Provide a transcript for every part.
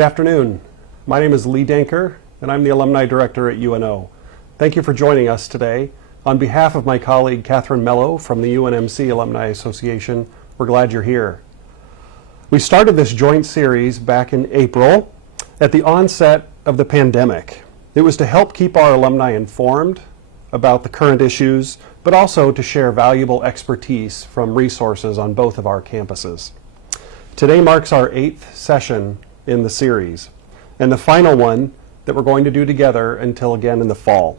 Good afternoon. My name is Lee Danker, and I'm the Alumni Director at UNO. Thank you for joining us today. On behalf of my colleague Catherine Mello from the UNMC Alumni Association, we're glad you're here. We started this joint series back in April at the onset of the pandemic. It was to help keep our alumni informed about the current issues, but also to share valuable expertise from resources on both of our campuses. Today marks our 8th session in the series, and the final one that we're going to do together until again in the fall.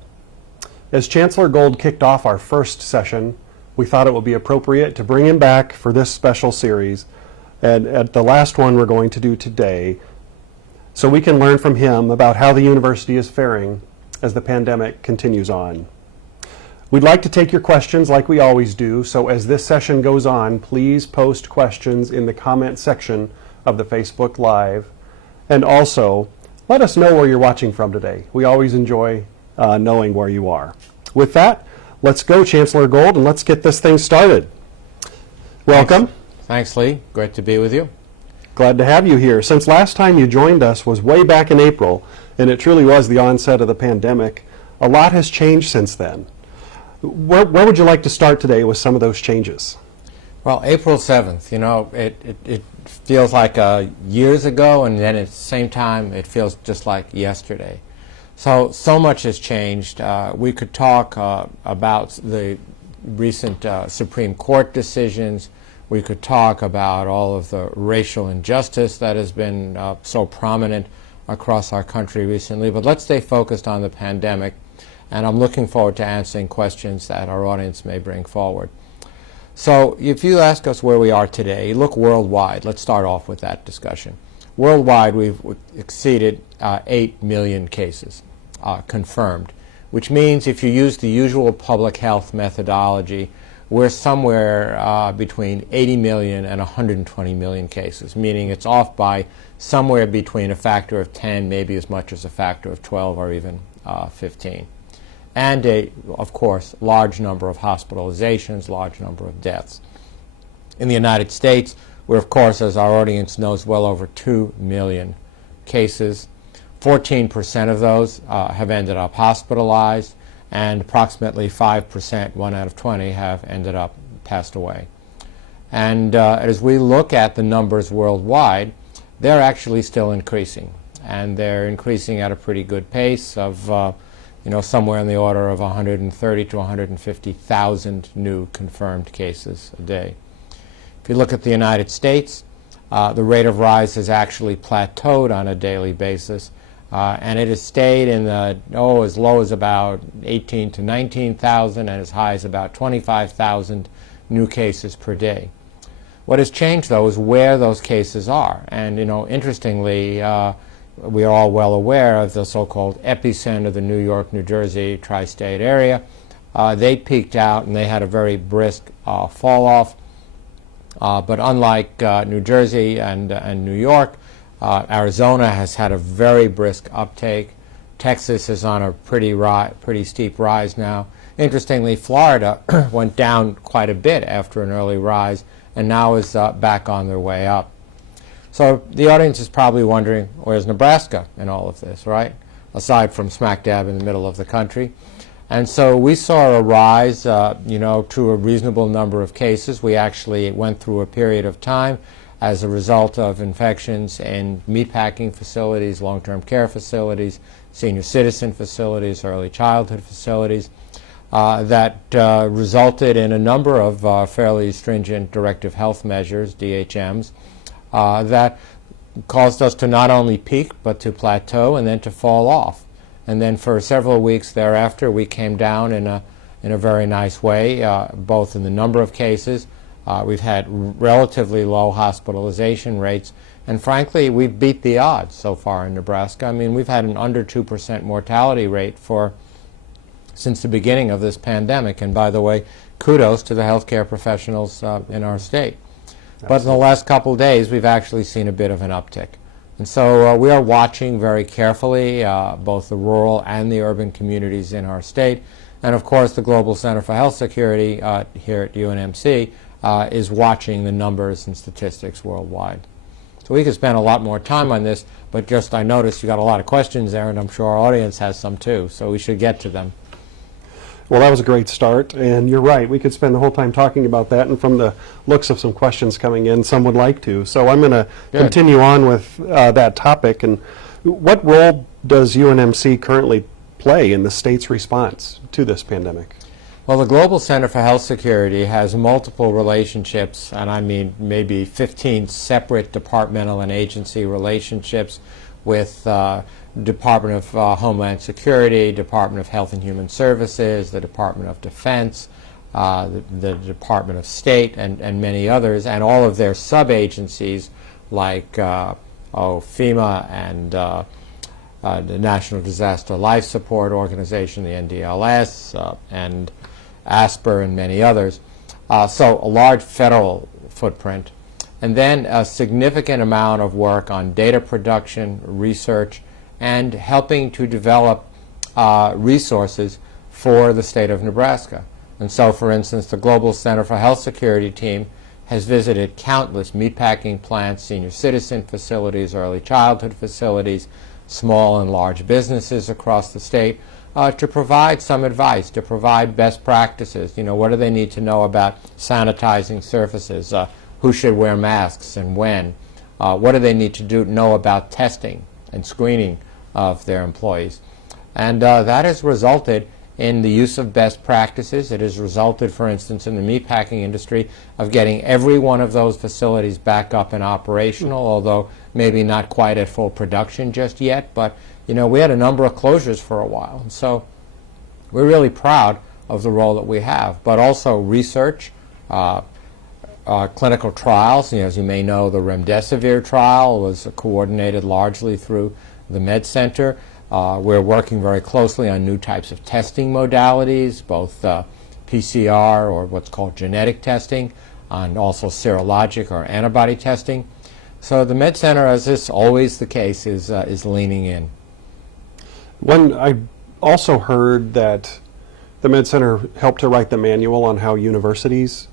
As Chancellor Gold kicked off our first session, we thought it would be appropriate to bring him back for this special series, and at the last one we're going to do today, so we can learn from him about how the university is faring as the pandemic continues on. We'd like to take your questions like we always do, so as this session goes on, please post questions in the comment section of the Facebook Live, and also let us know where you're watching from today. We always enjoy knowing where you are. With that, let's go, Chancellor Gold, and let's get this thing started. Welcome. Thanks, Lee. Great to be with you. Glad to have you here. Since last time you joined us was way back in April, and it truly was the onset of the pandemic, a lot has changed since then. Where would you like to start today with some of those changes? Well, April 7th, you know, it feels like years ago, and then at the same time it feels just like yesterday. So much has changed. We could talk about the recent Supreme Court decisions. We could talk about all of the racial injustice that has been so prominent across our country recently. But let's stay focused on the pandemic, and I'm looking forward to answering questions that our audience may bring forward. So if you ask us where we are today, look worldwide. Let's start off with that discussion. Worldwide, we've exceeded 8 million cases confirmed, which means if you use the usual public health methodology, we're somewhere between 80 million and 120 million cases, meaning it's off by somewhere between a factor of 10, maybe as much as a factor of 12 or even 15. And of course, large number of hospitalizations, large number of deaths. In the United States, we're, of course, as our audience knows, well over 2 million cases. 14% of those have ended up hospitalized, and approximately 5%, 1 out of 20, have ended up passed away. And as we look at the numbers worldwide, they're actually still increasing, and they're increasing at a pretty good pace of somewhere in the order of 130 to 150,000 new confirmed cases a day. If you look at the United States, the rate of rise has actually plateaued on a daily basis, and it has stayed in the, as low as about 18 to 19,000 and as high as about 25,000 new cases per day. What has changed, though, is where those cases are. And, interestingly, we are all well aware of the so-called epicenter, the New York, New Jersey, tri-state area. They peaked out and they had a very brisk fall off. But unlike New Jersey and New York, Arizona has had a very brisk uptake. Texas is on a pretty steep rise now. Interestingly, Florida went down quite a bit after an early rise and now is back on their way up. So the audience is probably wondering, where's Nebraska in all of this, right? Aside from smack dab in the middle of the country. And so we saw a rise, to a reasonable number of cases. We actually went through a period of time as a result of infections in meatpacking facilities, long-term care facilities, senior citizen facilities, early childhood facilities, that resulted in a number of fairly stringent directive health measures, DHMs, that caused us to not only peak but to plateau and then to fall off. And then for several weeks thereafter we came down in a very nice way, both in the number of cases. We've had relatively low hospitalization rates, and frankly we've beat the odds so far in Nebraska. I mean, we've had an under 2% mortality rate since the beginning of this pandemic, and by the way, kudos to the healthcare professionals in our state. But in the last couple of days, we've actually seen a bit of an uptick. And so we are watching very carefully both the rural and the urban communities in our state. And of course, the Global Center for Health Security here at UNMC is watching the numbers and statistics worldwide. So we could spend a lot more time on this, but just I noticed you got a lot of questions there, and I'm sure our audience has some too, so we should get to them. Well, that was a great start, and you're right. We could spend the whole time talking about that, and from the looks of some questions coming in, some would like to. So I'm going to continue on with that topic. And what role does UNMC currently play in the state's response to this pandemic? Well, the Global Center for Health Security has multiple relationships, and I mean maybe 15 separate departmental and agency relationships with Department of Homeland Security, Department of Health and Human Services, the Department of Defense, the Department of State, and many others, and all of their sub-agencies like FEMA and the National Disaster Life Support Organization, the NDLS, and ASPR, and many others. So a large federal footprint. And then a significant amount of work on data production, research, and helping to develop resources for the state of Nebraska. And so, for instance, the Global Center for Health Security team has visited countless meatpacking plants, senior citizen facilities, early childhood facilities, small and large businesses across the state to provide some advice, to provide best practices. You know, what do they need to know about sanitizing surfaces? Who should wear masks and when? What do they need to know about testing and screening of their employees? And that has resulted in the use of best practices. It has resulted, for instance, in the meatpacking industry of getting every one of those facilities back up and operational, although maybe not quite at full production just yet. But, you know, we had a number of closures for a while. And so we're really proud of the role that we have, but also research, clinical trials. You know, as you may know, the remdesivir trial was coordinated largely through the Med Center. We're working very closely on new types of testing modalities, both PCR, or what's called genetic testing, and also serologic or antibody testing. So the Med Center, as is always the case, is leaning in. I also heard that the Med Center helped to write the manual on how universities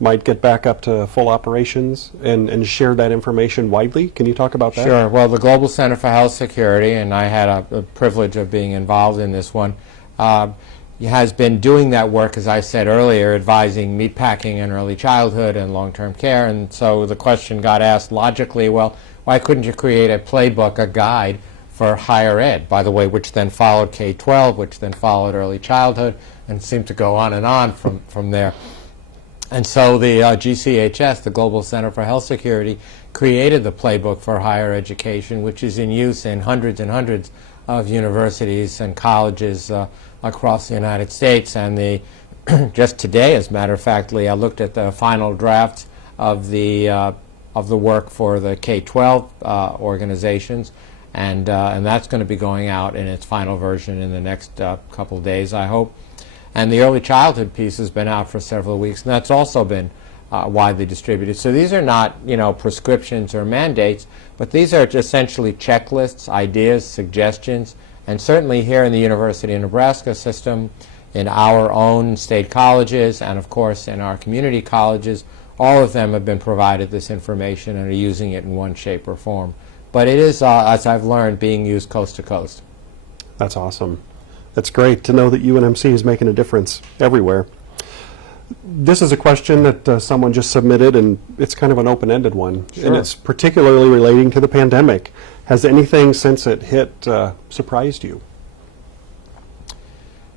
might get back up to full operations and share that information widely. Can you talk about that? Sure. Well, the Global Center for Health Security, and I had a privilege of being involved in this one, has been doing that work, as I said earlier, advising meatpacking in early childhood and long-term care. And so the question got asked logically, well, why couldn't you create a playbook, a guide for higher ed, by the way, which then followed K-12, which then followed early childhood, and seemed to go on from there. And so the GCHS, the Global Center for Health Security, created the playbook for higher education, which is in use in hundreds and hundreds of universities and colleges across the United States. And just today, as a matter of fact, I looked at the final drafts of the work for the K-12 organizations, and that's going to be going out in its final version in the next couple of days, I hope. And the early childhood piece has been out for several weeks, and that's also been widely distributed. So these are not, you know, prescriptions or mandates, but these are essentially checklists, ideas, suggestions, and certainly here in the University of Nebraska system, in our own state colleges, and of course in our community colleges, all of them have been provided this information and are using it in one shape or form. But it is, as I've learned, being used coast to coast. That's awesome. It's great to know that UNMC is making a difference everywhere. This is a question that someone just submitted, and it's kind of an open-ended one. Sure. And it's particularly relating to the pandemic. Has anything since it hit surprised you?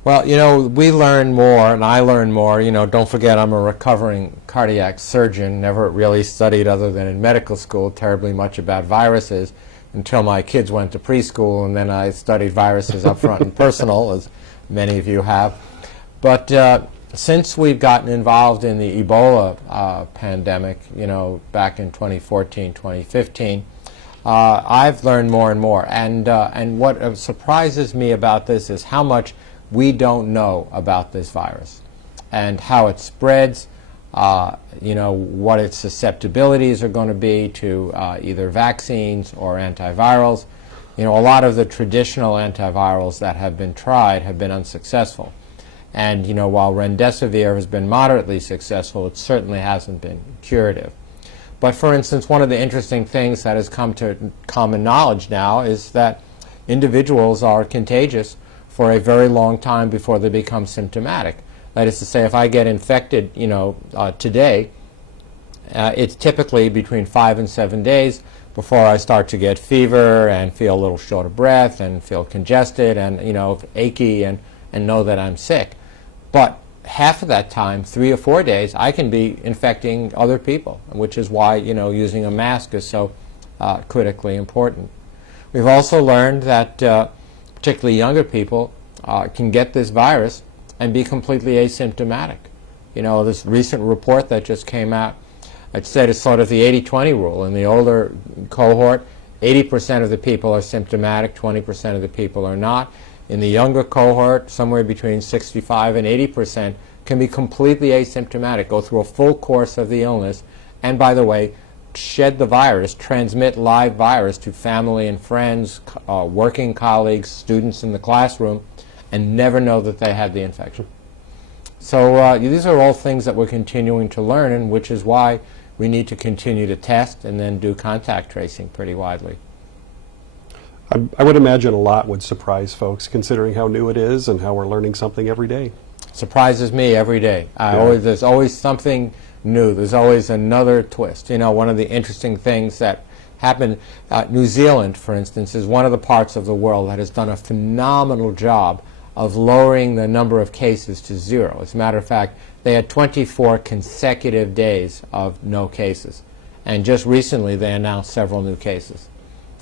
Well, you know, we learn more, and I learn more. You know, don't forget I'm a recovering cardiac surgeon, never really studied other than in medical school terribly much about viruses until my kids went to preschool, and then I studied viruses up front and personal, as many of you have. But since we've gotten involved in the Ebola pandemic, you know, back in 2014, 2015, I've learned more and more. And what surprises me about this is how much we don't know about this virus and how it spreads, you know, what its susceptibilities are going to be to either vaccines or antivirals. You know, a lot of the traditional antivirals that have been tried have been unsuccessful. And, you know, while remdesivir has been moderately successful, it certainly hasn't been curative. But for instance, one of the interesting things that has come to common knowledge now is that individuals are contagious for a very long time before they become symptomatic. That is to say, if I get infected, today, it's typically between 5 and 7 days before I start to get fever and feel a little short of breath and feel congested and achy and know that I'm sick. But half of that time, 3 or 4 days, I can be infecting other people, which is why using a mask is so critically important. We've also learned that particularly younger people can get this virus and be completely asymptomatic. This recent report that just came out, it said it's sort of the 80-20 rule. In the older cohort, 80% of the people are symptomatic, 20% of the people are not. In the younger cohort, somewhere between 65 and 80% can be completely asymptomatic, go through a full course of the illness, and by the way, shed the virus, transmit live virus to family and friends, working colleagues, students in the classroom, and never know that they had the infection. So these are all things that we're continuing to learn, and which is why we need to continue to test and then do contact tracing pretty widely. I would imagine a lot would surprise folks, considering how new it is and how we're learning something every day. Surprises me every day. There's always something new. There's always another twist. One of the interesting things that happened, New Zealand, for instance, is one of the parts of the world that has done a phenomenal job of lowering the number of cases to 0. As a matter of fact, they had 24 consecutive days of no cases. And just recently they announced several new cases.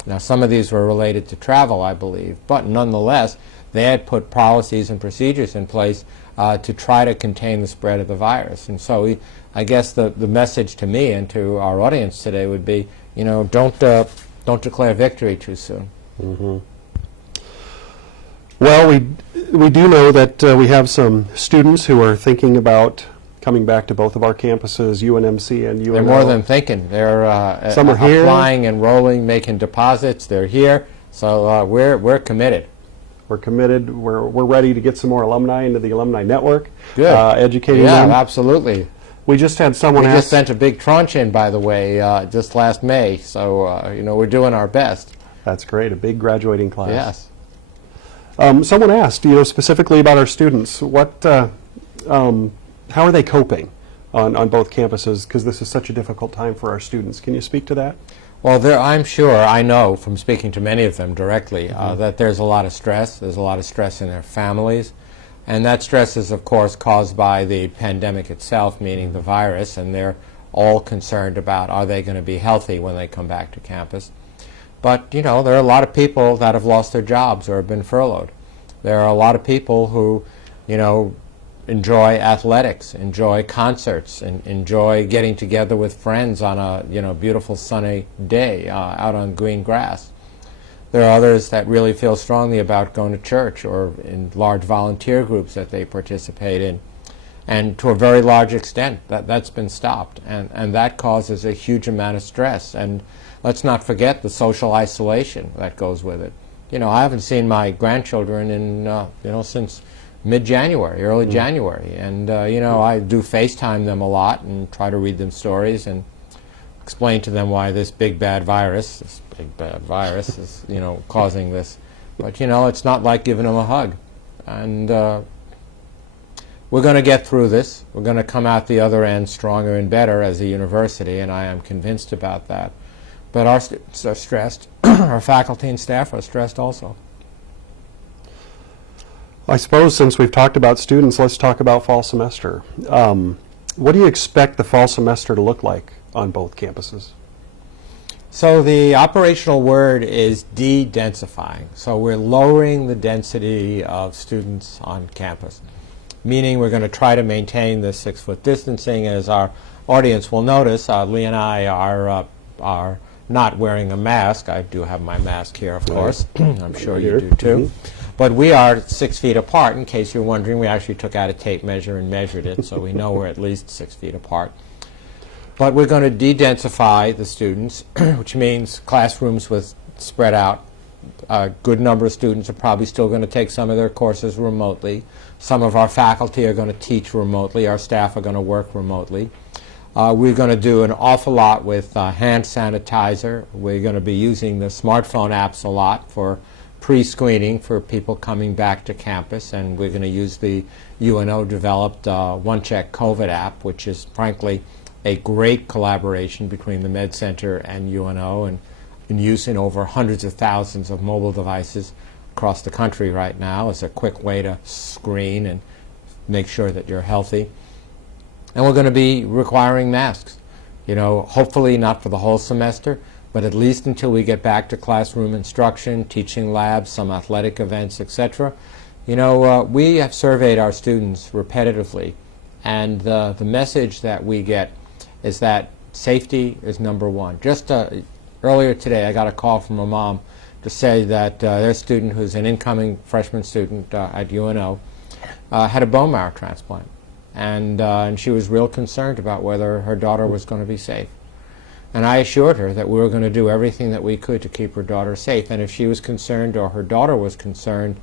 Now, some of these were related to travel, I believe, but nonetheless, they had put policies and procedures in place to try to contain the spread of the virus. And so I guess the message to me and to our audience today would be, don't declare victory too soon. Mm-hmm. Well, we do know that we have some students who are thinking about coming back to both of our campuses, UNMC and UNO. They're more than thinking. They're some are here, applying, enrolling, making deposits. They're here. So we're committed. We're committed. We're ready to get some more alumni into the alumni network. Good. Educating them. Yeah, absolutely. We just had someone We ask. just sent a big tranche in, by the way, just last May. So we're doing our best. That's great. A big graduating class. Yes. Someone asked, specifically about our students. How are they coping on both campuses? Because this is such a difficult time for our students. Can you speak to that? Well, I'm sure, I know from speaking to many of them directly, that there's a lot of stress. There's a lot of stress in their families. And that stress is, of course, caused by the pandemic itself, meaning the virus, and they're all concerned about, are they going to be healthy when they come back to campus? But, there are a lot of people that have lost their jobs or have been furloughed. There are a lot of people who, enjoy athletics, enjoy concerts, and enjoy getting together with friends on a beautiful sunny day out on green grass. There are others that really feel strongly about going to church or in large volunteer groups that they participate in. And to a very large extent, that's been stopped. And that causes a huge amount of stress. And let's not forget the social isolation that goes with it. I haven't seen my grandchildren in, since mid-January, early January. And, I do FaceTime them a lot and try to read them stories and explain to them why this big bad virus is, causing this. But, it's not like giving them a hug. And we're going to get through this. We're going to come out the other end stronger and better as a university, and I am convinced about that. But our students are stressed. Our faculty and staff are stressed also. I suppose since we've talked about students, let's talk about fall semester. What do you expect the fall semester to look like on both campuses? So the operational word is de-densifying. So we're lowering the density of students on campus, meaning we're going to try to maintain the 6-foot distancing. As our audience will notice, Lee and I are not wearing a mask. I do have my mask here, of course. I'm sure you do too. Mm-hmm. But we are 6 feet apart. In case you're wondering, we actually took out a tape measure and measured it, so we know we're at least 6 feet apart. But we're going to de-densify the students, which means classrooms with spread out. A good number of students are probably still going to take some of their courses remotely. Some of our faculty are going to teach remotely. Our staff are going to work remotely. We're going to do an awful lot with hand sanitizer. We're going to be using the smartphone apps a lot for pre-screening for people coming back to campus, and we're going to use the UNO developed One-Check COVID app, which is frankly a great collaboration between the Med Center and UNO, and in use in over hundreds of thousands of mobile devices across the country right now as a quick way to screen and make sure that you're healthy. And we're going to be requiring masks, hopefully not for the whole semester, but at least until we get back to classroom instruction, teaching labs, some athletic events, etc. We have surveyed our students repetitively, and the message that we get is that safety is number one. Just earlier today, I got a call from a mom to say that their student, who's an incoming freshman student at UNO, had a bone marrow transplant. And she was real concerned about whether her daughter was going to be safe. And I assured her that we were going to do everything that we could to keep her daughter safe. And if she was concerned or her daughter was concerned,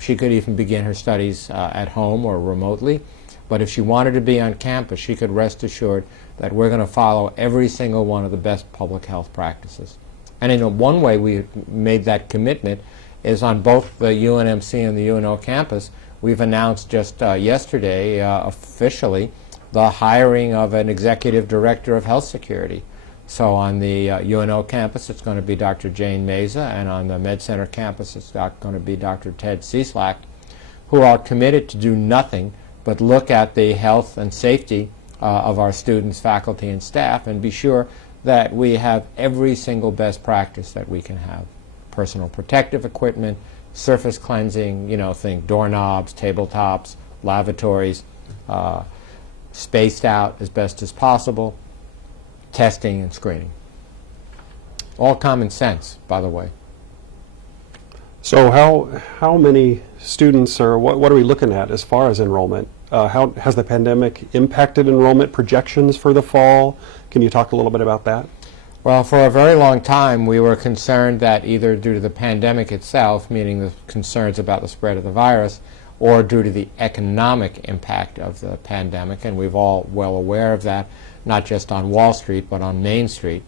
she could even begin her studies at home or remotely. But if she wanted to be on campus, she could rest assured that we're going to follow every single one of the best public health practices. And in one way we made that commitment is on both the UNMC and the UNO campus. We've announced just yesterday officially the hiring of an executive director of health security. So on the UNO campus, it's going to be Dr. Jane Meza, and on the Med Center campus, it's going to be Dr. Ted Cieslak, who are committed to do nothing but look at the health and safety of our students, faculty, and staff, and be sure that we have every single best practice that we can have. Personal protective equipment, surface cleansing, think doorknobs, tabletops, lavatories, spaced out as best as possible, testing and screening. All common sense, by the way. So how many students, or what are we looking at as far as enrollment? How has the pandemic impacted enrollment projections for the fall? Can you talk a little bit about that? Well, for a very long time, we were concerned that either due to the pandemic itself, meaning the concerns about the spread of the virus, or due to the economic impact of the pandemic, and we're all well aware of that, not just on Wall Street, but on Main Street.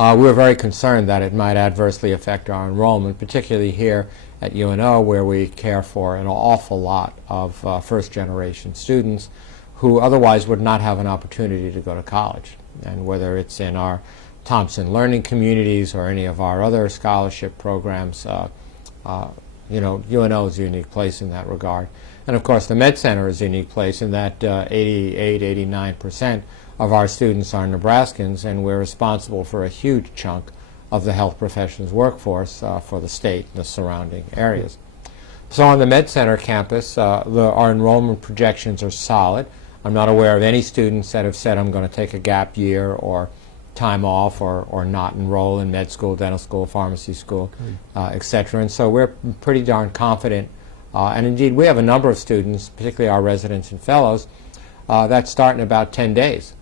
We were very concerned that it might adversely affect our enrollment, particularly here at UNO, where we care for an awful lot of first-generation students who otherwise would not have an opportunity to go to college. And whether it's in our Thompson learning communities or any of our other scholarship programs, UNO is a unique place in that regard. And of course, the Med Center is a unique place in that 88–89% of our students are Nebraskans, and we're responsible for a huge chunk of the health professions workforce for the state and the surrounding areas. So on the Med Center campus, our enrollment projections are solid. I'm not aware of any students that have said, I'm going to take a gap year or time off or not enroll in med school, dental school, pharmacy school, etc. And so we're pretty darn confident. And indeed, we have a number of students, particularly our residents and fellows, that start in about 10 days.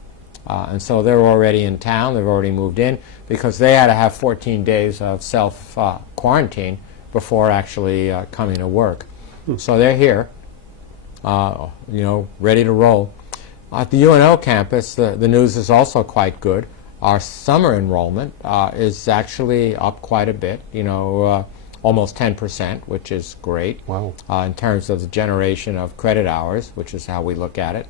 And so they're already in town, they've already moved in, because they had to have 14 days of self-quarantine before actually coming to work. So they're here, ready to roll. At the UNO campus, the news is also quite good. Our summer enrollment is actually up quite a bit, almost 10%, which is great. Wow. In terms of the generation of credit hours, which is how we look at it.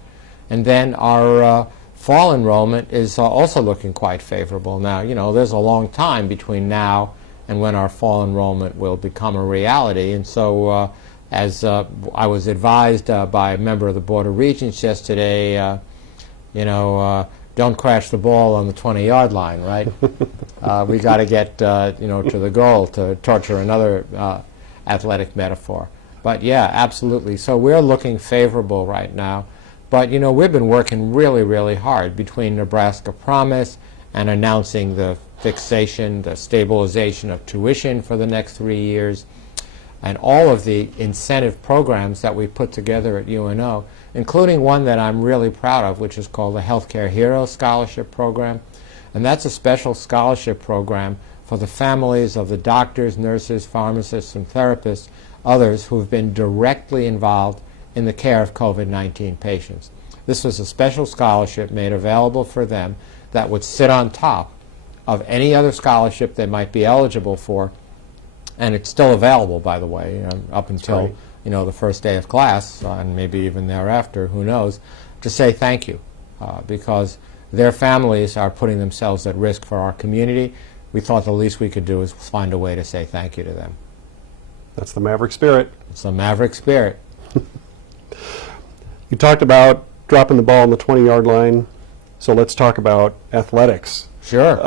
And then our fall enrollment is also looking quite favorable. Now, there's a long time between now and when our fall enrollment will become a reality. And so as I was advised by a member of the Board of Regents yesterday, don't crash the ball on the 20-yard line, right? We got to get to the goal, to torture another athletic metaphor. But yeah, absolutely. So we're looking favorable right now. But we've been working really, really hard between Nebraska Promise and announcing the fixation, the stabilization of tuition for the next 3 years, and all of the incentive programs that we put together at UNO, including one that I'm really proud of, which is called the Healthcare Hero Scholarship Program. And that's a special scholarship program for the families of the doctors, nurses, pharmacists, and therapists, others who have been directly involved in the care of COVID-19 patients. This was a special scholarship made available for them that would sit on top of any other scholarship they might be eligible for, and it's still available, by the way, up until right. the first day of class, and maybe even thereafter, who knows, to say thank you, because their families are putting themselves at risk for our community. We thought the least we could do is find a way to say thank you to them. That's the Maverick spirit. It's the Maverick spirit. You talked about dropping the ball on the 20-yard line, so let's talk about athletics. Sure.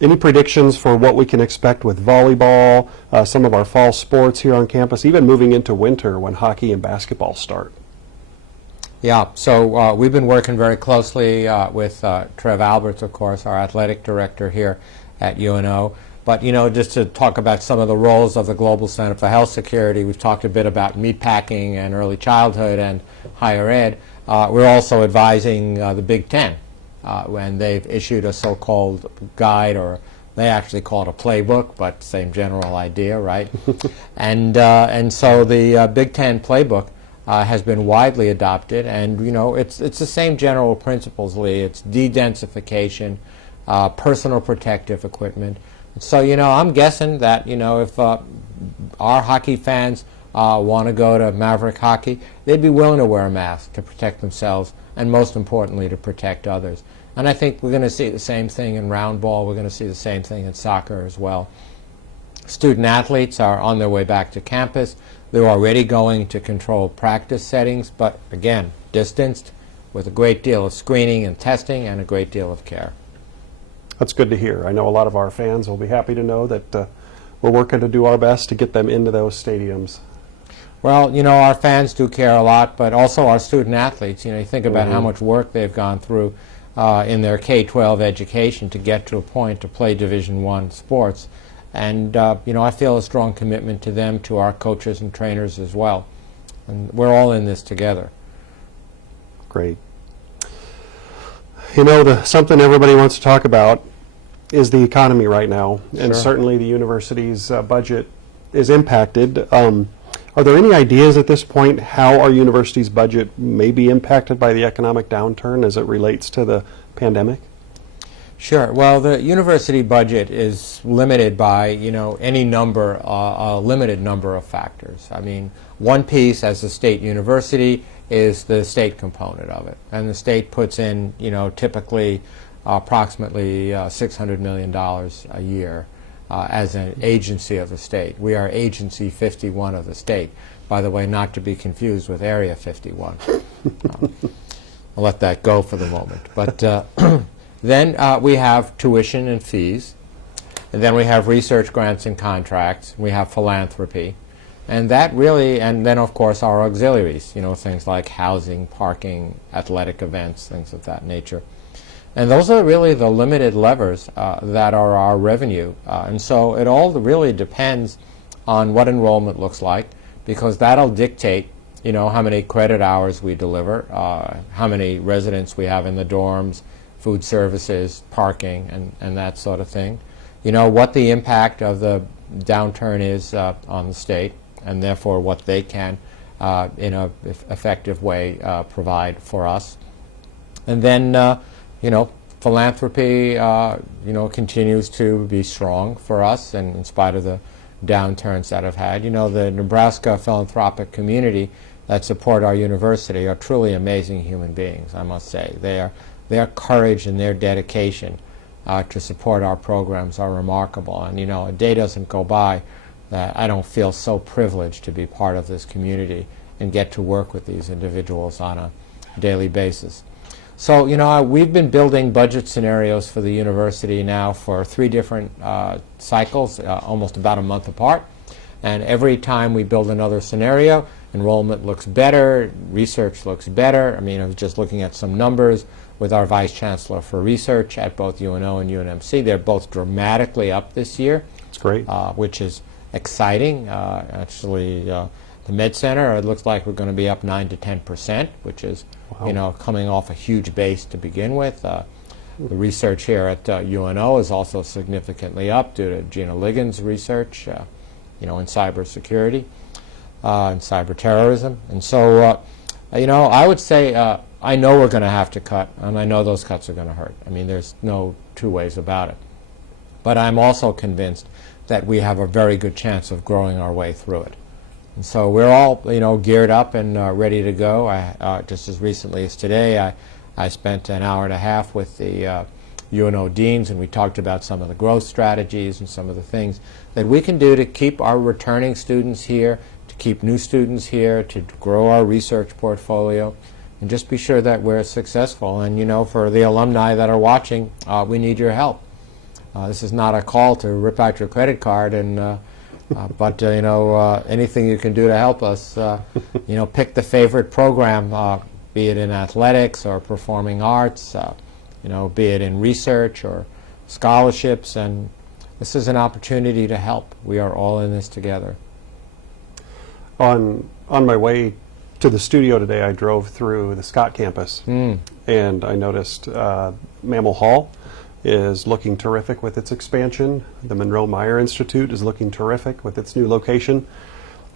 Any predictions for what we can expect with volleyball, some of our fall sports here on campus, even moving into winter when hockey and basketball start? Yeah, so we've been working very closely with Trev Alberts, of course, our athletic director here at UNO. But, just to talk about some of the roles of the Global Center for Health Security, we've talked a bit about meatpacking and early childhood and higher ed. We're also advising the Big Ten when they've issued a so-called guide, or they actually call it a playbook, but same general idea, right? and so the Big Ten playbook has been widely adopted, and it's the same general principles, Lee. It's de-densification, personal protective equipment. So I'm guessing that if our hockey fans want to go to Maverick hockey, they'd be willing to wear a mask to protect themselves, and most importantly, to protect others. And I think we're going to see the same thing in round ball. We're going to see the same thing in soccer as well. Student athletes are on their way back to campus. They're already going to controlled practice settings, but again, distanced, with a great deal of screening and testing and a great deal of care. That's good to hear. I know a lot of our fans will be happy to know that we're working to do our best to get them into those stadiums. Well, our fans do care a lot, but also our student athletes. You think about how much work they've gone through in their K-12 education to get to a point to play Division I sports. And, I feel a strong commitment to them, to our coaches and trainers as well. And we're all in this together. Great. Something everybody wants to talk about is the economy right now, and Sure. certainly the university's budget is impacted. Are there any ideas at this point how our university's budget may be impacted by the economic downturn as it relates to the pandemic? Sure. Well, the university budget is limited by, any number, a limited number of factors. I mean, one piece as a state university is the state component of it. And the state puts in, typically approximately $600 million a year as an agency of the state. We are Agency 51 of the state. By the way, not to be confused with Area 51. I'll let that go for the moment. But then we have tuition and fees. And then we have research grants and contracts. We have philanthropy. And that really, and then of course our auxiliaries, things like housing, parking, athletic events, things of that nature. And those are really the limited levers that are our revenue. And so it all really depends on what enrollment looks like, because that'll dictate, how many credit hours we deliver, how many residents we have in the dorms, food services, parking, and that sort of thing. What the impact of the downturn is on the state, and therefore what they can, in an effective way, provide for us. And then, philanthropy, continues to be strong for us, and in spite of the downturns that have had. The Nebraska philanthropic community that support our university are truly amazing human beings, I must say. Their courage and their dedication to support our programs are remarkable. And, a day doesn't go by that I don't feel so privileged to be part of this community and get to work with these individuals on a daily basis. So, we've been building budget scenarios for the university now for 3 different cycles, almost about a month apart. And every time we build another scenario, enrollment looks better, research looks better. I mean, I was just looking at some numbers with our Vice Chancellor for Research at both UNO and UNMC. They're both dramatically up this year. That's great. Which is exciting. Actually, the Med Center, it looks like we're going to be up 9 to 10%, which is, wow, coming off a huge base to begin with. The research here at UNO is also significantly up due to Gina Ligon's research, in cybersecurity and cyber terrorism. And so, I would say I know we're going to have to cut, and I know those cuts are going to hurt. I mean, there's no two ways about it. But I'm also convinced that we have a very good chance of growing our way through it. And so we're all, geared up and ready to go. Just as recently as today, I spent an hour and a half with the UNO deans, and we talked about some of the growth strategies and some of the things that we can do to keep our returning students here, to keep new students here, to grow our research portfolio, and just be sure that we're successful. And for the alumni that are watching, we need your help. This is not a call to rip out your credit card, but anything you can do to help us. Pick the favorite program, be it in athletics or performing arts, be it in research or scholarships, and this is an opportunity to help. We are all in this together. On my way to the studio today, I drove through the Scott campus, and I noticed Mammal Hall is looking terrific with its expansion. The Monroe Meyer Institute is looking terrific with its new location.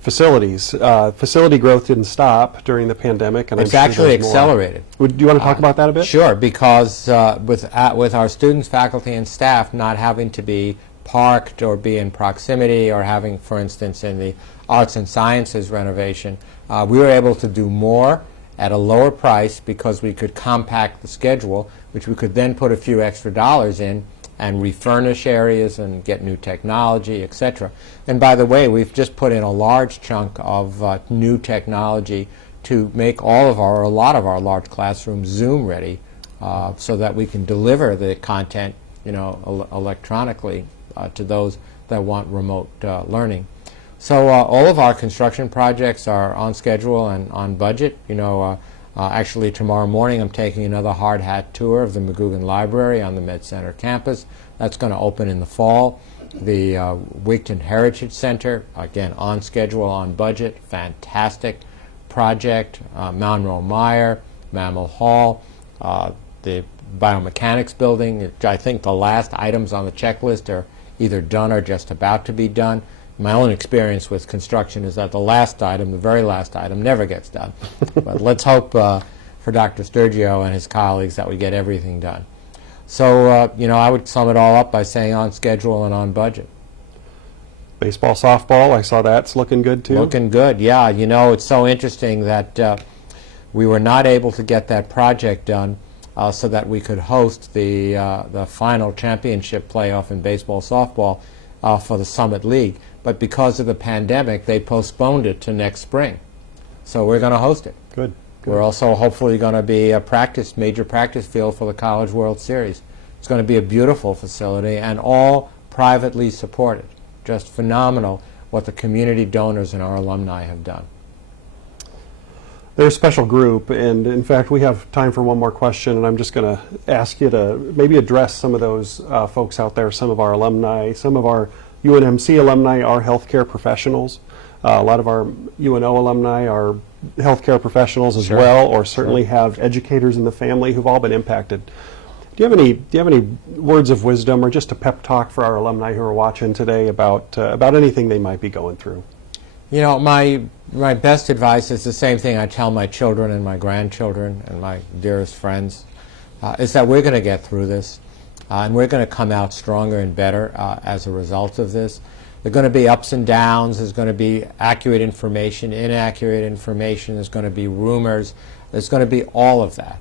Facility growth didn't stop during the pandemic, and it's actually accelerated. Do you want to talk about that a bit? Sure, because with our students, faculty, and staff not having to be parked or be in proximity, or having, for instance, in the arts and sciences renovation, we were able to do more at a lower price because we could compact the schedule, which we could then put a few extra dollars in and refurnish areas and get new technology, etc. And by the way, we've just put in a large chunk of new technology to make a lot of our large classrooms Zoom ready, so that we can deliver the content, electronically to those that want remote learning. So all of our construction projects are on schedule and on budget. Actually, tomorrow morning I'm taking another hard hat tour of the McGugin Library on the Med Center campus. That's going to open in the fall. The Wigton Heritage Center, again, on schedule, on budget, fantastic project. Monroe Meyer, Mammal Hall, the Biomechanics Building. I think the last items on the checklist are either done or just about to be done. My own experience with construction is that the last item, the very last item, never gets done. But let's hope for Dr. Sturgio and his colleagues that we get everything done. So, I would sum it all up by saying on schedule and on budget. Baseball, softball, I saw that's looking good too. Looking good, yeah. It's so interesting that we were not able to get that project done so that we could host the final championship playoff in baseball, softball for the Summit League. But because of the pandemic, they postponed it to next spring. So we're going to host it. Good. We're also hopefully going to be a major practice field for the College World Series. It's going to be a beautiful facility and all privately supported. Just phenomenal what the community donors and our alumni have done. They're a special group, and in fact we have time for one more question, and I'm just going to ask you to maybe address some of those folks out there, some of our alumni, some of our UNMC alumni are healthcare professionals. A lot of our UNO alumni are healthcare professionals as well, or certainly have educators in the family who've all been impacted. Do you have any words of wisdom or just a pep talk for our alumni who are watching today about anything they might be going through? My best advice is the same thing I tell my children and my grandchildren and my dearest friends, is that we're going to get through this. And we're going to come out stronger and better as a result of this. There are going to be ups and downs. There's going to be accurate information, inaccurate information. There's going to be rumors. There's going to be all of that.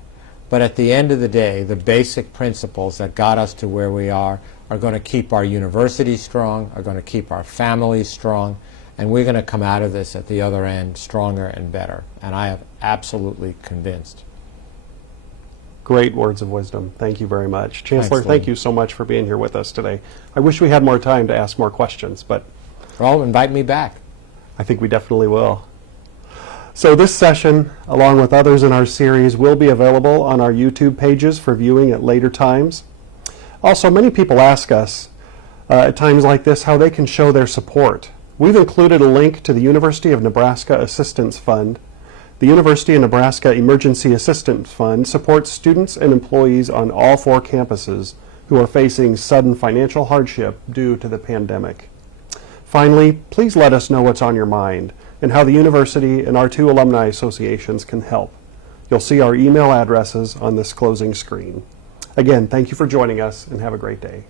But at the end of the day, the basic principles that got us to where we are going to keep our university strong, are going to keep our families strong, and we're going to come out of this at the other end stronger and better. And I am absolutely convinced. Great words of wisdom. Thank you very much. Chancellor, Thanks, thank you so much for being here with us today. I wish we had more time to ask more questions, but Well, invite me back. I think we definitely will. So this session, along with others in our series, will be available on our YouTube pages for viewing at later times. Also, many people ask us at times like this how they can show their support. We've included a link to the University of Nebraska Assistance Fund. The University of Nebraska Emergency Assistance Fund supports students and employees on all 4 campuses who are facing sudden financial hardship due to the pandemic. Finally, please let us know what's on your mind and how the university and our 2 alumni associations can help. You'll see our email addresses on this closing screen. Again, thank you for joining us and have a great day.